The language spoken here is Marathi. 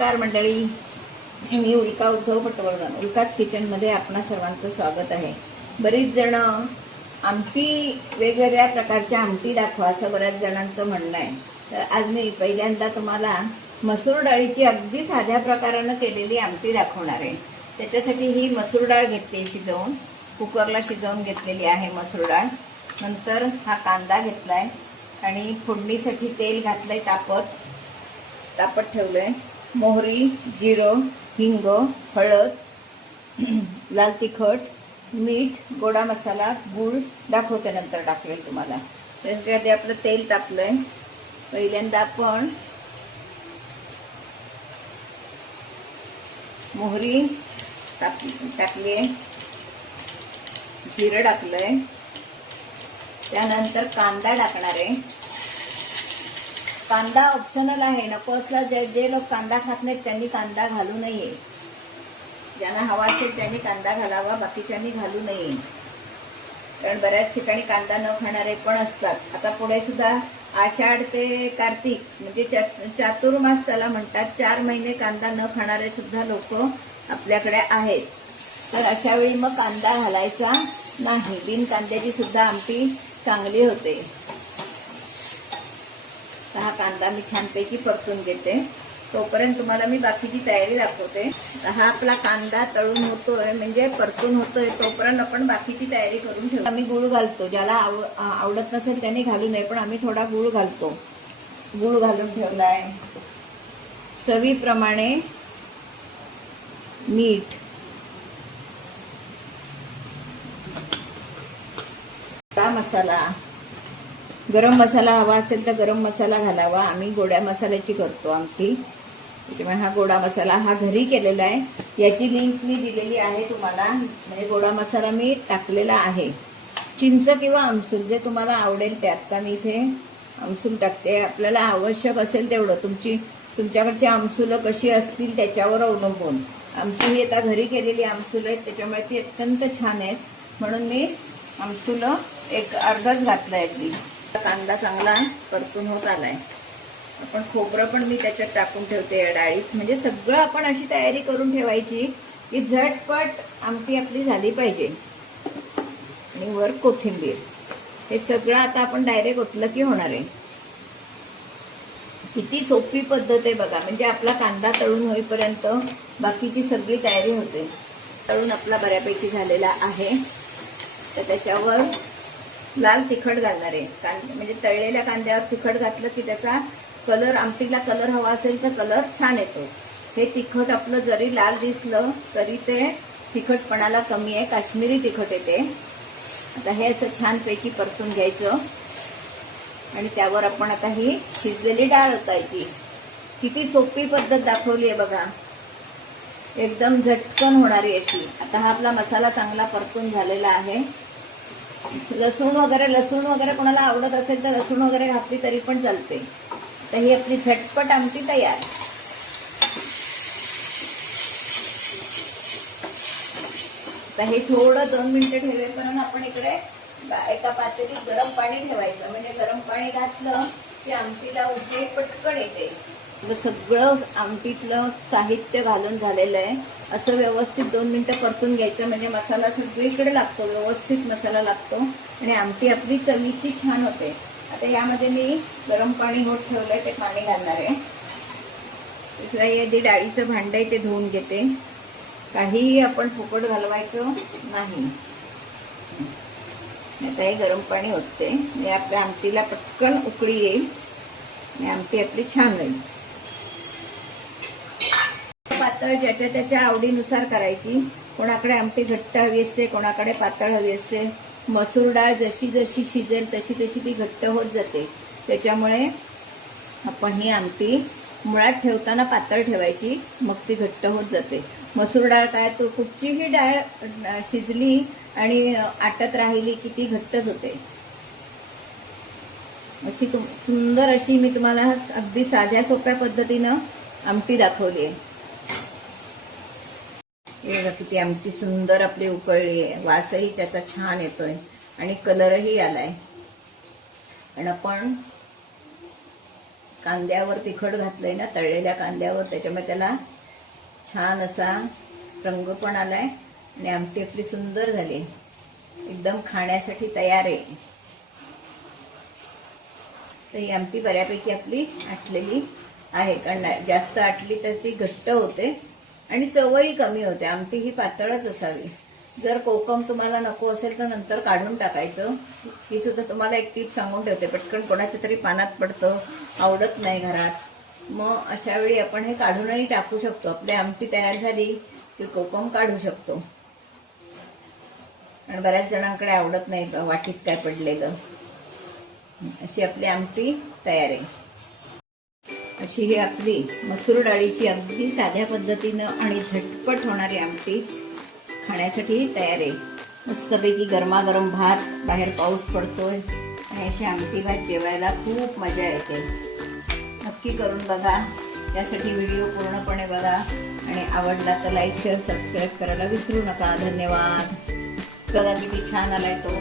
नमस्कार मंडळी, मी उल्का उद्धव पटवर्धन. उल्काच किचनमध्ये आपणा सर्वांचं स्वागत आहे. बरीच जण आमटी, वेगवेगळ्या प्रकारच्या आमटी दाखवा असं बऱ्याच जणांचं म्हणणं आहे. तर आज मी पहिल्यांदा तुम्हाला मसूर डाळीची अगदी साध्या प्रकारानं केलेली आमटी दाखवणार आहे. त्याच्यासाठी ही मसूर डाळ घेतली शिजवून, कुकरला शिजवून घेतलेली आहे मसूर डाळ. नंतर हा कांदा घेतलाय आणि फोडणीसाठी तेल घातलंय तापत ठेवलंय. मोहरी, जिरं, हिंग, हळद, लाल तिखट, मीठ, गोडा मसाला, गूळ दाखवते नंतर टाकलेल तुम्हाला. त्याच्यामध्ये आपलं तेल तापलंय. पहिल्यांदा आपण मोहरी टाकली आहे, जिरं टाकलंय, त्यानंतर कांदा टाकणार आहे. कांदा ऑप्शनल आहे, नको असला जे लोक कांदा खात नाहीत त्यांनी कांदा घालू नये. ज्यांना हवा असेल त्यांनी कांदा घालावा, बाकीच्यांनी घालू नये. कारण बऱ्याच ठिकाणी कांदा न खाणारे पण असतात. आता पुढे सुद्धा आषाढ ते कार्तिक म्हणजे चातुर्मास त्याला म्हणतात, 4 महिने कांदा न खाणारे सुद्धा लोक आपल्याकडे आहेत. तर अशा वेळी मग कांदा घालायचा नाही. बिन कांद्याची सुद्धा आमटी चांगली होते. हा कांदा मी छानपैकी परतून घेते. तोपर्यंत तुम्हाला मी बाकीची तयारी दाखवते. हा आपला कांदा तळून होतोय म्हणजे परतून होतोय, तोपर्यंत आपण बाकीची तयारी करून ठेवू. आम्ही गूळ घालतो. ज्याला आवडत नसेल त्यांनी घालू नये, पण आम्ही थोडा गूळ घालतो. गूळ घालून ठेवलाय. चवीप्रमाणे मीठ, मसाला, गरम मसाला हवा असेल तर गरम मसाला घालावा. आम्ही गोड्या मसाल्याची करतो आमटी, त्याच्यामुळे हा गोडा मसाला हा घरी केलेला आहे. याची लिंक मी दिलेली आहे तुम्हाला. म्हणजे गोडा मसाला मी टाकलेला आहे. चिंच किंवा आमसूल जे तुम्हाला आवडेल ते. आता मी इथे आमसूल टाकते. आपल्याला आवश्यक असेल तेवढं. तुमच्याकडची आमसूलं कशी असतील त्याच्यावर अवलंबून. आमची ही आता घरी केलेली आमसूल आहेत, त्याच्यामुळे ती अत्यंत छान आहेत. म्हणून मी आमसूलं एक अर्धच घातलं आहे. अगदी कांदा चांगला परतून होत आलाय. आपण खोबरं पण मी त्याच्यात टाकून ठेवते या डाळीत. म्हणजे सगळं आपण अशी तयारी करून ठेवायची की झटपट आमटी आपली झाली पाहिजे. आणि वर कोथिंबीर. हे सगळं आता आपण डायरेक्ट ओतलं की होणार आहे. किती सोपी पद्धत आहे बघा. म्हणजे आपला कांदा तळून होईपर्यंत बाकीची सगळी तयारी होते. तळून आपला बऱ्यापैकी झालेला आहे. तर त्याच्यावर लाल तिखट घालणार आहे. म्हणजे तळलेल्या कांद्यावर तिखट घातलं की त्याचा कलर, आमटीला कलर हवा असेल तर कलर छान येतो. हे तिखट आपलं जरी लाल दिसलं तरी ते तिखटपणाला कमी आहे, काश्मीरी तिखट येते. आता हे असं छानपैकी परतून घ्यायचं आणि त्यावर आपण आता ही शिजलेली डाळ ओतायची. किती सोपी पद्धत दाखवली आहे बघा, एकदम झटकन होणारी अशी. आता हा आपला मसाला चांगला परतून झालेला आहे. लसूण वगैरे कोणाला आवडत असेल तर लसूण वगैरे घातली तरी पण चालते. तर ही आपली झटपट आमटी तयार. तर हे थोडं 2 मिनिटं ठेवेपर्यंत आपण इकडे एका पातेलीत गरम पाणी ठेवायचं. म्हणजे गरम पाणी घातलं की आमटीला उकळी पटकन येते. सगळं आमटीतलं साहित्य घालून झालेलं आहे. असं व्यवस्थित 2 मिनिटं परतून घ्यायचं. म्हणजे मसाला सगळीकडे लागतो, व्यवस्थित मसाला लागतो आणि आमटी आपली चवीची छान होते. आता यामध्ये मी गरम पाणी होत ठेवलंय, ते पाणी घालणार आहे. त्याशिवाय आधी डाळीचं भांडं आहे ते धुवून घेते. काहीही आपण फुकट घालवायचं नाही. आता हे गरम पाणी होते. म्हणजे आपल्या आमटीला पटकन उकळी येईल आणि आमटी आपली छान होईल. पातळ ज्याच्या त्याच्या आवडीनुसार करायची. कोणाकडे आमटी घट्ट हवी असते, कोणाकडे पातळ हवी असते. मसूर डाळ जशी जशी शिजेल तशी तशी ती घट्ट होत जाते. त्याच्यामुळे आपण ही आमटी मुळात ठेवताना पातळ ठेवायची, मग ती घट्ट होत जाते. मसूर डाळ काय, तो कुठचीही डाळ शिजली आणि आटत राहिली की ती घट्टच होते. अशी सुंदर अशी मी तुम्हाला अगदी साध्या सोप्या पद्धतीनं आमटी दाखवली आहे. हे बघा किती आमटी सुंदर आपली उकळली आहे. वासही त्याचा छान येतोय आणि कलरही आलाय. आणि आपण कांद्यावर तिखट घातलंय ना, तळलेल्या कांद्यावर, त्याच्यामुळे त्याला छान असा रंग पण आलाय आणि आमटी आपली सुंदर झाली, एकदम खाण्यासाठी तयार आहे. तर ही आमटी बऱ्यापैकी आपली आटलेली आहे, कारण जास्त आटली तर ती घट्ट होते आणि चवही कमी होते. आमटी ही पातळच असावी. जर कोकम तुम्हाला नको असेल तर नंतर काढून टाकायचं. ही सुद्धा तुम्हाला एक टीप सांगून ठेवते, पटकन कोणाच्या तरी पानात पडतं, आवडत नाही घरात, मग अशा वेळी आपण हे काढूनही टाकू शकतो. आपली आमटी तयार झाली की कोकम काढू शकतो. आणि बऱ्याच जणांकडे आवडत नाही वाटीत काय पडलेलं. अशी आपली आमटी तयार आहे. अशी ही आपली मसूर डाळीची अगदी साध्या पद्धतीनं आणि झटपट होणारी आमटी खाण्यासाठी तयार आहे. मस्तपैकी गरमागरम भात, बाहेर पाऊस पडतोय आणि अशी आमटी भात जेवायला खूप मजा येते. नक्की करून बघा. त्यासाठी व्हिडिओ पूर्णपणे बघा आणि आवडला तर लाईक, शेअर, सबस्क्राईब करायला विसरू नका. धन्यवाद. बघा किती छान आलाय तो.